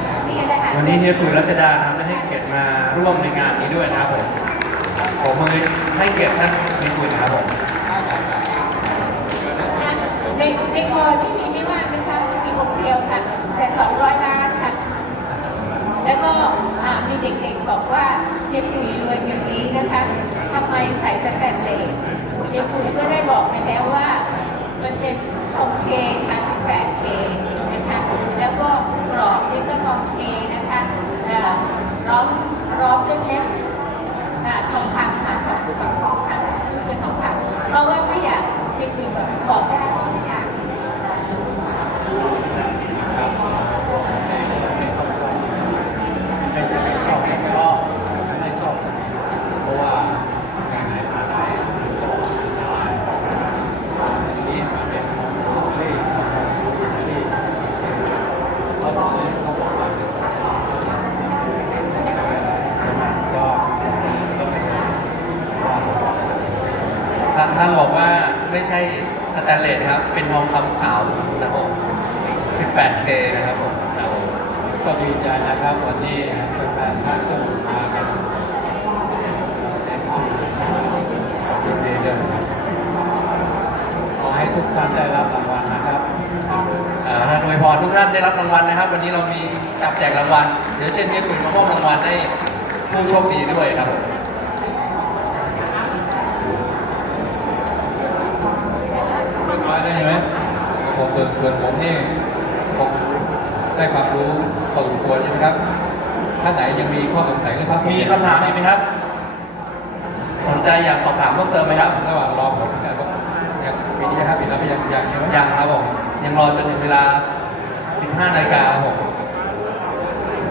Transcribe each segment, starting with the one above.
นะคะนี่ก็ได้ค่ะวันนี้เฮียกุยรัชดานะครับได้ให้เกียรติมาร่วมในงานนี้ด้วยนะครับผมผมมือให้เกียรติท่านเฮียกุยนะครับผมในในคอนี่มีไม่มากนะคะมีองค์เดียวค่ะ แต่200ล้านค่ะ แล้วก็อ่ามีเด็กๆบอกว่าเฮียปุ๋ยรวยอย่างนี้นะคะทำไมใส่สแตนเลสเฮียปุ๋ยก็ได้บอกไปแล้วว่า มันเป็นทองเคค่ะ 18K นะคะ แล้วก็กรอบนี่ก็ทองเคนะคะเอ่ อร้ เลสนะครับ เป็นทองคำขาวนะครับผม 18K นะครับผมครับผมก็ดีใจนะครับวันนี้เป็นแฟนพระก็มากันเต็มห้องยินดีด้วยขอให้ทุกท่านได้รับรางวัลนะครับท่านอวยพรทุกท่านได้รับรางวัลนะครับ วันนี้เรามีจับแจกรางวัล เดี๋ยวเช่นนี้คุณมามอบรางวัลให้ผู้โชคดีด้วยครับผม เรียบร้อยได้วใช่ไหมผมเกิดเกิดผม นี่ผมได้ความรู้พอสมควรใช่ไหมครับท่านไหนยังมีข้อสงสัยเรื่องพระสงฆ์มีคำถามอีกไหมครับ สนใจอยากสอบถามเพิ่มเติมไหมครับระหว่างรอผลเนี่ยก็ยังมีที่ครับปิดแล้วไปยังยังยังไม่ยังครับผมยังรอจนถึงเวลา 15นาฬิกาครับผม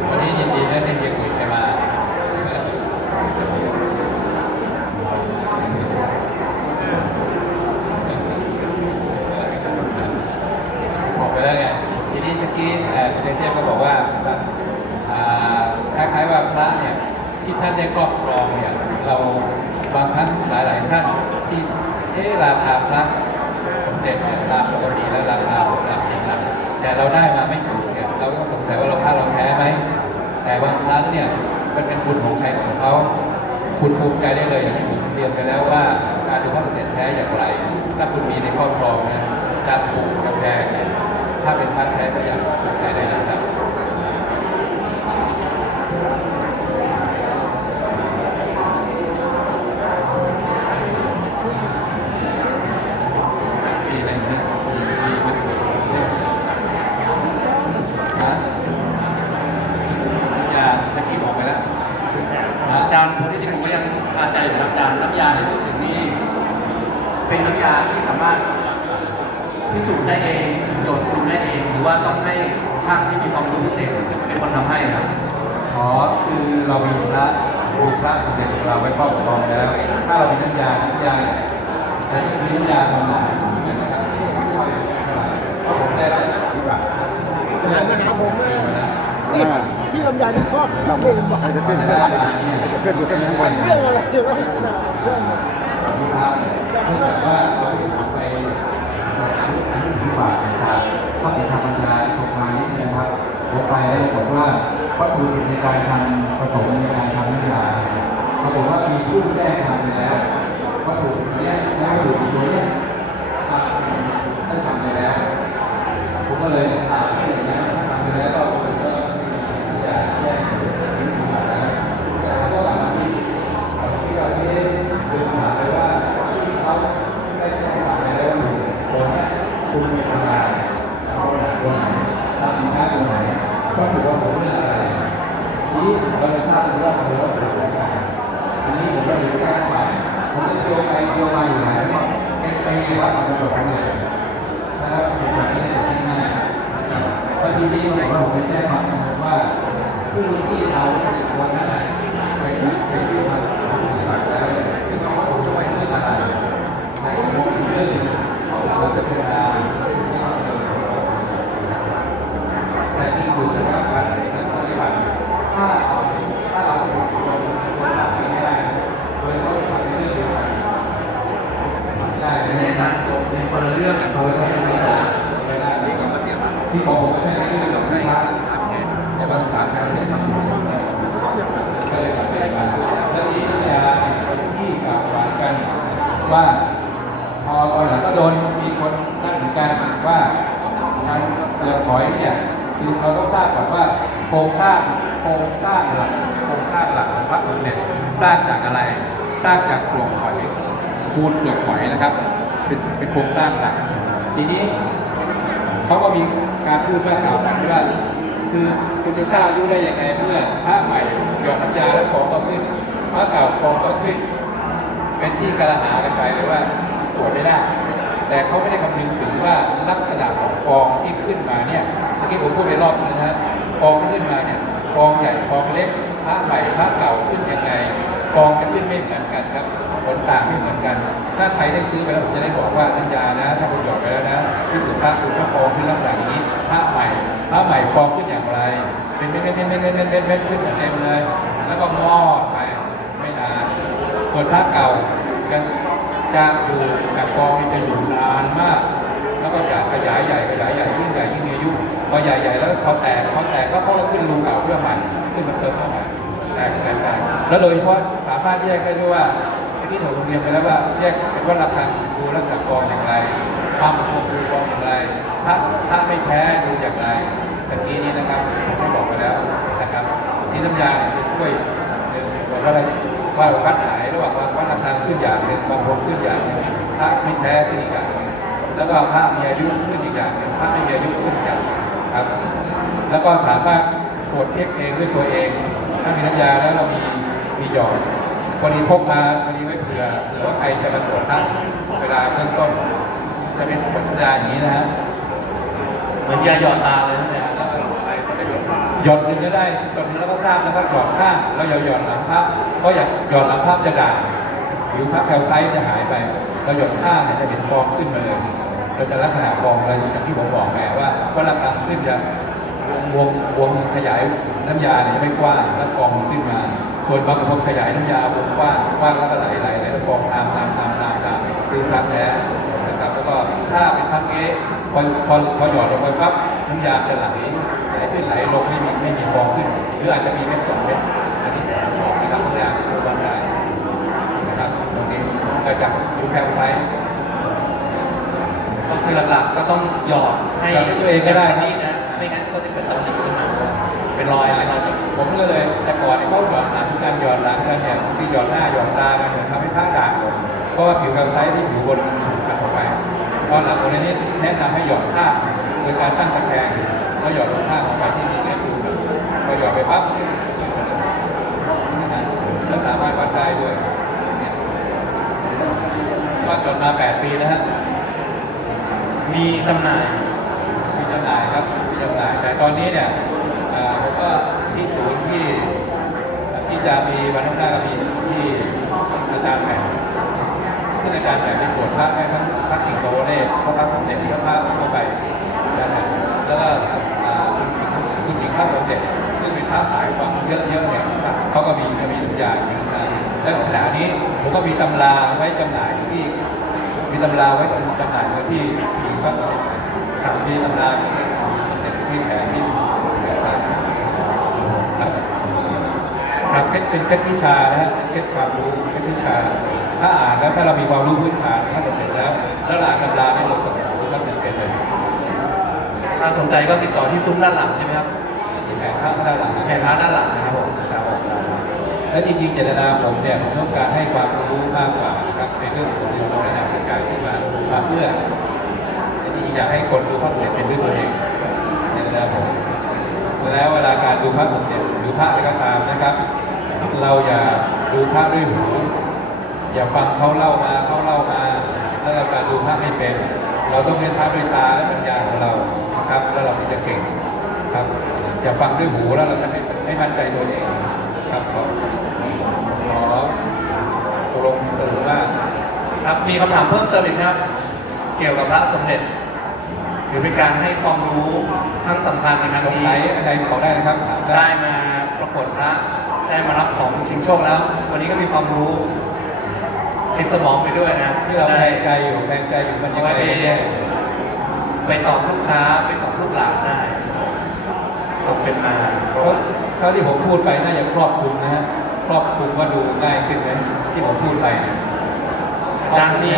วันนี้ยินดีได้ที่เฮียคุยได้มาบอกไป แล้วไงทีนี้เมื่อกี้คุณเทพก็บอกว่าคล้ายๆว่าพระเนี่ยที่ท่านได้ครอบครองเนี่ยเราบางท่านหลายๆท่านที่เอ๊ะราคาพระสมเด็จเนี่ยตามปกติแล้วราคาหลักจริงหลักแต่เราได้มาไม่สูงเนี่ยเราก็สงสัยว่าเราพระเราแท้ไหมแต่บางครั้งเนี่ยมันเป็นบุญของใครของเขาคุณภูมิใจได้เลยอย่างที่ผมเรียนไปแล้วว่าการดูพระสมเด็จแท้อย่างไร ถ้าคุณมีในครอบครองนะการถูกกำแพงเนี่ย ถ้าเป็นพระแท้ก็อย่างภูมิใจได้เลยครับมีอะไรนะมีมีมันเนี่ยฮะยาตะกี้บอกไปแล้วอาจารย์คนที่จริงผมก็ยังคาใจอยู่ครับอาจารย์น้ำยาที่พูดถึงนี่เป็นน้ำยาที่สามารถ พิสูจน์ได้เองโยนคุณได้เอง หรือว่าต้องให้ช่างที่มีความรู้พิเศษเป็นคนทำให้นะครับอ๋อคือเรามีพระมีพระสมเด็จของเราไว้ครอบครองแล้ว ถ้าเรามีน้ำยาน้ำยาแต่มีน้ำยาทำหลายนะครับเพราะผมได้รับที่บัตรมาหาผมเลยมาแล้วนี่พี่ลำไยนี่ชอบชอบเพลงบอกจะเป็นได้เกิดอยู่ตั้งทั้งวันเรื่องอะไรเดี๋ยวเราเรื่องมีพระเนื่องจากว่าเราไปที่ บาทนะครับเข้าไปทำบรรดายออกมานิดนะครับผมไปแล้วบอกว่าวัตถุดิบในการทำผสมในการทำน้ำยาเขาบอกว่ามีผู้แจ้งทำไปแล้ววัตถุดิบเนี้ยวัตถุดิบตัวเนี้ยท่านทำไปแล้ว ผมก็เลย ผู้ที่เอาวันนั้นไปไปที่มาปฏิบัติแล้วเนี่ยที่เขาว่าผมจะไปเรื่องอะไรในผมเรื่องเราจะเป็นกาแต่ที่คุณนะครับการปฏิบัติถ้าถ้าเราเราทำไม่ได้โดยเราทำในเรื่องเดียวกันได้ในไหมอา มาตรฐานการเช้ทำของช่องไหนก็เลยสังเกตการเรื่องนี้ยาเป็นที่กล่าวขานกันว่าพอตอนหลังก็โดนมีคนนั่งถึงกันว่าการเปลือกหอยเนี่ยคือเราต้องทราบก่อนว่าโครงสร้างโครงสร้างหลักโครงสร้างหลักของพระสมเด็จสร้างจากอะไรสร้างจากกควงหอยปูนเปลือกหอยนะครับเป็นเป็นโครงสร้างหลักทีนี้เขาก็มีการพูดว่ากล่าวว่า คือคุณจะทราบรู้ได้ยังไงเมื่อผ้าใหม่หยอดน้ำยาแล้วฟองก็ขึ้นผ้าเก่าฟองก็ขึ้น เป็นที่กระหากันไปเลยว่าตรวจไม่ได้ แต่เขาไม่ได้คำนึงถึงว่าลักษณะของฟองที่ขึ้นมาเนี่ยเมื่อกี้ผมพูดไปรอบนึงนะฮะฟองที่ขึ้นมาเนี่ยฟองใหญ่ฟองเล็กผ้าใหม่ผ้าเก่าขึ้นยังไงฟองจะขึ้นไม่เหมือนกันครับผลต่างไม่เหมือนกัน ถ้าใครได้ซื้อไปแล้วผมจะได้บอกว่าน้ำยานะ ถ้าคุณหยอดไปแล้วนะที่สุดผ้าคุณก็ฟองขึ้นลักษณะอย่างนี้ผ้าใหม่ ผ้าใหม่ฟองขึ้นอย่างไร เป็นเม็ดเม็ดเม็ดเม็ดเม็ดเม็ดเม็ดขึ้นเต็มเลย แล้วก็มอดไปไม่นาน ส่วนผ้าเก่าจะจะอยู่กับกองนี้จะอยู่นานมาก แล้วก็จะขยายใหญ่ขยายใหญ่ยิ่งใหญ่ยิ่งมีอายุ พอใหญ่ใหญ่แล้วพอแตกพอแตกก็พวกเราขึ้นรูเก่าเพื่อใหม่ขึ้นมาเติมเข้าไปแตกแตกแตกแล้วโดยเฉพาะสามารถแยกได้ด้วยว่าที่หนูเรียนไปแล้วว่าแยกเป็นว่าราคาดูราคากองอย่างไร ความคงดูฟองอย่างไรถ้าถ้าไม่แพ้ดูอย่างไรตะกี้นี้นะครับผมได้บอกไปแล้วนะครับนี่น้ำยาเนี่ยจะช่วยหนึ่งว่าอะไรว่าวัดไหนระหว่างวัดระฆังขึ้นอย่างหนึ่งความคงขึ้นอย่างหนึ่งถ้าไม่แพ้ขึ้นอีกอย่างหนึ่งแล้วก็พระมีอายุขึ้นอีกอย่างหนึ่งพระไม่มีอายุขึ้นอีกอย่างครับ แล้วก็สามารถตรวจเช็คเองด้วยตัวเอง ถ้ามีน้ำยาแล้วเรามีมีหยอดพอดีพกมาพอดีไว้เผื่อหรือว่าใครจะมาตรวจพระเวลาเบื้องต้น จะเป็นน้ำยาอย่างนี้นะฮะเหมือนยาหยอดตาเลยนะเนี่ยแล้วก็หยอดหนึ่งก็ได้หยอดหนึ่งแล้วก็ทราบแล้วก็หยอดข้างแล้วหยอดหยอดหลังพระเพราอยากหยอดหลังพระจะด่างผิวพระแคลไซต์จะหายไปเราหยอดข้างเนี่ยจะเห็นฟองขึ้นมาเลยเราจะลักษณะฟองเลยอย่างที่ผมบอกแหมว่าว่าระดับขึ้นจะวงวงขยายน้ำยาเนี่ยไม่กว้างแล้วฟองขึ้นมา ส่วนบางคนขยายน้ำยาวงกว้างกว้างแล้วก็ไหลไหลไหลแล้วฟองตามตามตามตามตามคือพักแท้นะครับแล้วก็ ถ้าเป็นพักเก๊พอพอพอหยอดลงไปปั๊บน้ำยาจะไหลไหลขึ้นไหลลงไม่มีไม่มีฟองขึ้น หรืออาจจะมีเม็ดสองเม็ดอันนี้บอกนะครับน้ำยาตัวบ้านได้นะครับตรงนี้ก็จากดูแคลไซต์ก็คือหลักๆก็ต้องหยอดให้หยอดให้ตัวเองก็ได้นี่นะไม่งั้นก็จะเกิดตำหนิขึ้นมาเป็นรอยอะไรรอยผมก็เลยแต่ก่อนเนี่ยเขาหยอดหลังการหยอดหลังกันเนี่ยที่หยอดหน้าหยอดตากันเนี่ยทำให้ผ้าด่างหมดเพราะว่าผิวกำไซต์ที่ผิวบน ตอนหลังคนนี้แนะนำให้หยอดข้างโดยการตั้งตะแคงแล้วหยอดลงข้างออกไปที่มีเนื้อปูนพอหยอดไปปั๊บแล้วสามารถวัดได้ด้วยว่าหยอดมา 8 ปีแล้วฮะมีจำหน่ายมีจำหน่ายครับมีจำหน่ายแต่ตอนนี้เนี่ยอ่าผมก็ที่ศูนย์ที่ที่จะมีวันข้างหน้าก็มีที่อาจารย์แหม่มซึ่งอาจารย์แหม่เป็นตรวจพระให้ทั้ง สิงโตเล่พระพระสมเด็จและพระทั่วไปนะครับแล้วก็คุณหญิงพระสมเด็จซึ่งเป็นพระสายฟังเยอะๆเนี่ยเขาก็มีก็มีทุกอย่างอย่นั้นแล้วขณะนี้ผมก็มีตำราไว้จำหน่ายที่ มีตำราไว้จำหน่ายไว้ที่หญิงพระสมเด็จมีตำราที่ที่แผงที่แผงครับครับเคล็ดเป็นเคล็ดวิชานะฮะเป็นเคล็ดความรู้เคล็ดวิชาถ้าอ่านาเรามีความรู้พื้นฐานถ้าสำเร็จแล้วแล้วเราอ่านตำราไม่หมดกับรู้ก็เป็นเป็นเลยถ้าสนใจก็ติดต่อที่ซุ้มด้านหลังใช่ไหมครับที่แผงพระด้านหลังแผงพระด้านหลังนะครับผมครับผมและจริงๆเจตนาผมเนี่ยผมต้องการให้ความรู้มากกว่านะครับในเรื่องของเรื่องของการจัดการที่มามาเพื่อและจริงๆอยากให้คนดูภาพสมเด็จเป็นด้วยตัวเองเจตนาผมแล้วเวลาการดูภาพสมเด็จหรือภาพอะไรก็ตามนะครับ เราอย่าดูภาพด้วยหู อย่าฟังเขาเล่ามาเขาเล่ามาแล้วเราการดูภาพไม่เป็น เราต้องเรียนภาพด้วยตาและปัญญาของเรานะครับแล้วเราถึงจะเก่งครับอย่าฟังด้วยหูแล้วเราจะไม่ไม่มั่นใจตัวเองครับขอขอตกลงสรุปว่าครับมีคำถามเพิ่มเติมอีกไหมครับ เกี่ยวกับพระสมเด็จหรือเป็นการให้ความรู้ทั้งสำคัญในครั้งสงนี้สัยอะไรขอได้นะครับถามได้ได้มาประกวดพระได้มารับของชิงโชคแล้ว วันนี้ก็มีความรู้ ติดสมองไปด้วยนะที่เราจะแรได้งใจอยู่แรงใจอยู่มันยังไงไว้ไปกันแน่ไปตอบลูกค้าไปตอบลูกหลานได้ความเป็นมาเพราะเท่าที่ผมพูดไปน่าจะครอบคลุมนะฮะครอบคลุมว่าดูง่ายขึ้นไหมที่ผมพูดไปเนี่ยอาจารย์มี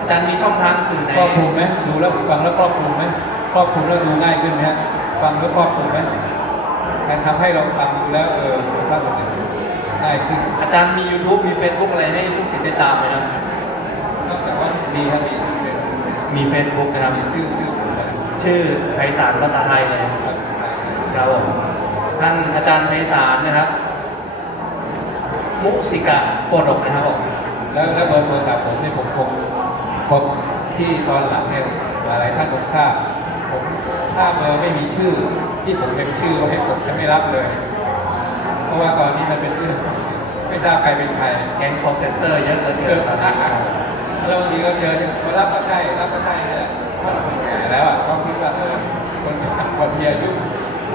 อาจารย์มีช่องทางสื่อไหนครอบคลุมไหมดูแล้วฟังแล้วครอบคลุมไหมครอบคลุมแล้วดูง่ายขึ้นไหมฮะฟังแล้วครอบคลุมไหมการทำให้เราฟังดูแล้วเออฟัง ง่ายขึ้นอาจารย์มี YouTube มี Facebook อะไรให้ลูกศิษย์ได้ตามไหมครับนอกจากว่าดีครับมีเป็นมี Facebook นะครับ ชื่อชื่อผมนะชื่อไพศาลภาษาไทยเลยครับครับผมท่านอาจารย์ไพศาลนะครับ มุสิกะโปรดกนะครับผมแล้วแล้วเบอร์โทรศัพท์ผมเนี่ยผมคงคงที่ตอนหลังเนี่ยหลายๆท่านคงทราบผมถ้าเบอร์ไม่มีชื่อที่ผมเป็นชื่อไว้ผมจะไม่รับเลยเพ ราะว่าตอนนี้มันเป็นชื่อไม่ทราบใครเป็นใครแก๊ง call center เยอะเหลือเจเกิอนตอนะนี้แล้วบางทีก็เจอรับก็ใช่รับก็ใช่นี่แหละเพราะเราแก่แล้วอะต้องคิดว่าเออคนคนมีอายุ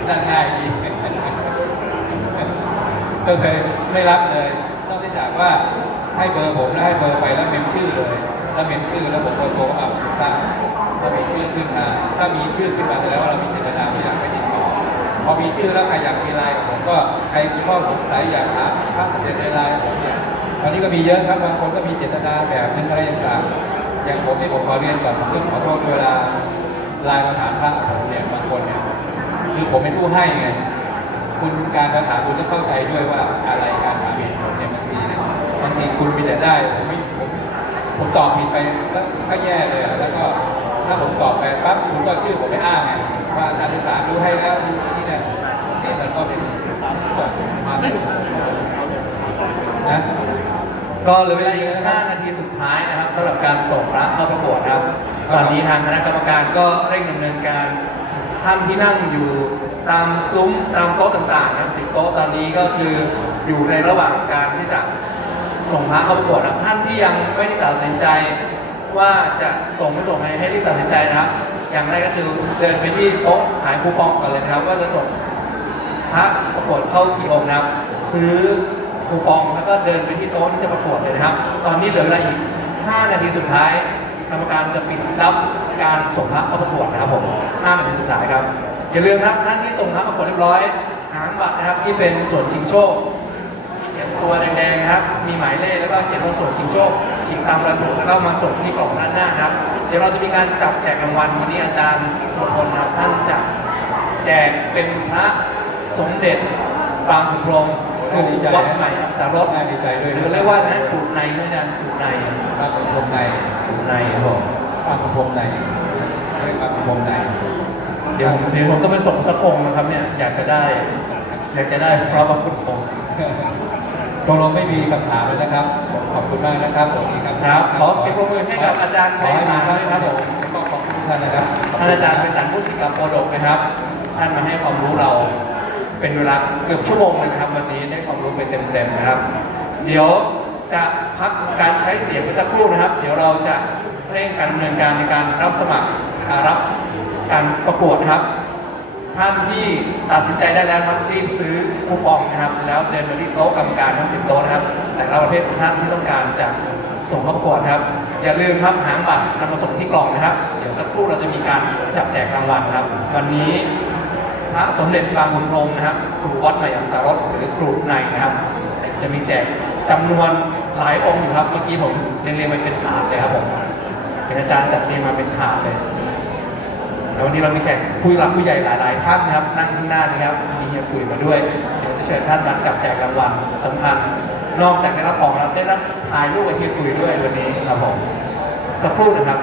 นั่นง่ายดีก็เลยไม่รับเลย นอกจากว่าให้เบอร์ผมแล้วให้เบอร์ไปแล้วเมมชื่อเลย แล้วเมมชื่อแล้วผมก็โทรเอาทราบถ้ามีชื่อขึ้นมา ถ้ามีชื่อขึ้นมาแสดงว่าเรามีเจตนาที่อยากไป พอมีชื่อแล้วใครอยากมีไลน์ผมก็ใครมีข้อสงสัยอยากถามพระสมเด็จในไลน์ผมเนี่ยตอนนี้ก็มีเยอะครับบางคนก็มีเจตนาแบบนึงอะไรต่างๆอย่างผมที่ผมขอเรียนก่อนผมต้องขอโทษเวลาไลน์มาถามพระผมเนี่ยบางคนเนี่ยคือผมเป็นผู้ให้ไงคุณการจะถามคุณต้องเข้าใจด้วยว่าอะไรการถามเหตุผลเนี่ยบางทีบางทีคุณมีแต่ได้ผมไม่ผมผมตอบผิดไปแล้วก็แย่เลยแล้วก็ถ้าผมตอบไปปั๊บคุณก็ชื่อผมไม่อ้างไงว่าอาจารย์ภาษารู้ให้แล้วที่ นี่เนี่ยนี่มันก็เป็นมาไม่ถูกนะก็เหลือเวลาอีก5นาทีสุดท้ายนะครับสำหรับการส่งพระเข้าประกวดครับ ตอนนี้ทางคณะกรรมการก็เร่งดำเนินการท่านที่นั่งอยู่ตามซุ้มตามโต๊ะต่างๆนะครับสิบโต๊ะตอนนี้ก็คืออยู่ในระหว่างการที่จะส่งพระเข้าประกวดนะครับท่านที่ยังไม่ได้ตัดสินใจว่าจะส่งไม่ส่งให้ให้รีบตัดสินใจนะครับ อย่างแรกก็คือเดินไปที่โต๊ะขายคูปองก่อนเลยนะครับว่าจะส่ง พระประกวดเข้ากี่องค์นะครับ ซื้อคูปองแล้วก็เดินไปที่โต๊ะที่จะประกวดเลยนะครับ ตอนนี้เหลือเวลาอีก 5 นาทีสุดท้าย กรรมการจะปิดรับการส่งพระเข้าประกวดนะครับผม5นาทีสุดท้ายครับ อย่าลืมนะครับท่านที่ส่งพระประกวดเรียบร้อย หางบัตรนะครับที่เป็นส่วนชิงโชคที่เขียนตัวแดงๆนะครับ มีหมายเลขแล้วก็เขียนว่าส่วนชิงโชคชิงตามระบุแล้วก็มาส่งที่กล่องด้านหน้าครับ เดี๋ยวเราจะมีการจับแจกรางวัลวันนี้อาจารย์สุพลนะครับท่านจะแจกเป็นพระ สมเด็จบางขุนพรหมโอ้ดีใจวัดใหม่อัตตารถน่าดีใจด้วยหรือเรียกว่านะกลุ่มในใช่ไหมอาจารย์กลุ่มในพระกรมในกลุ่มในครับผมพระกรมในเรียกพระกรมในเดี๋ยวเดี๋ยวผมต้องไปส่งสักองค์นะครับเนี่ยอยากจะได้ อยากจะได้พระบางขุนพรหมตกลงไม่มีคำถามเลยนะครับ ขอบคุณมากนะครับสวัสดีครับครับ ขอเสียงปรบมือให้กับอาจารย์ไพศาลด้วยครับผมก็ขอบคุณทุกท่านนะครับท่านอาจารย์ไพศาลผู้สิกาโปรดกนะครับ ท่านมาให้ความรู้เรา เป็นเวลาเกือบชั่วโมงเลยนะครับ วันนี้ได้ความรู้ไปเต็มๆนะครับ เดี๋ยวจะพักการใช้เสียงไปสักครู่นะครับ เดี๋ยวเราจะเร่งการดำเนินการในการรับสมัครรับการประกวดนะครับ ท่านที่ตัดสินใจได้แล้วครับรีบซื้อคูปองนะครับ แล้วเดินมาที่โต๊ะกรรมการทั้ง10โต๊ะนะครับ แต่ละประเภทของท่านที่ต้องการจะส่งเข้าประกวดครับ อย่าลืมครับหางบัตรนำมาส่งที่กล่องนะครับ เดี๋ยวสักครู่เราจะมีการจับแจกรางวัลครับ วันนี้ ระสมเด็จบางขุนพรมนะครับครูวัดใหม่อังตารสหรือครูในนะครับ จะมีแจกจำนวนหลายองค์อยู่ครับ เมื่อกี้ผมเรียงๆมาเป็นถาดเลยครับผมเป็นอาจารย์จัดเรียงมาเป็นถาดเลยแล้ววันนี้เรามีแขกผู้หลักผู้ใหญ่หลาย ๆ ท่านนะครับ นั่งข้างหน้านะครับ มีเฮียปุ๋ยมาด้วย เดี๋ยวจะเชิญท่านมาจับแจกรางวัลสำคัญ นอกจากได้รับของแล้วได้รับถ่ายรูปกับเฮียปุ๋ยด้วยวันนี้ครับผมสักครู่นะครับ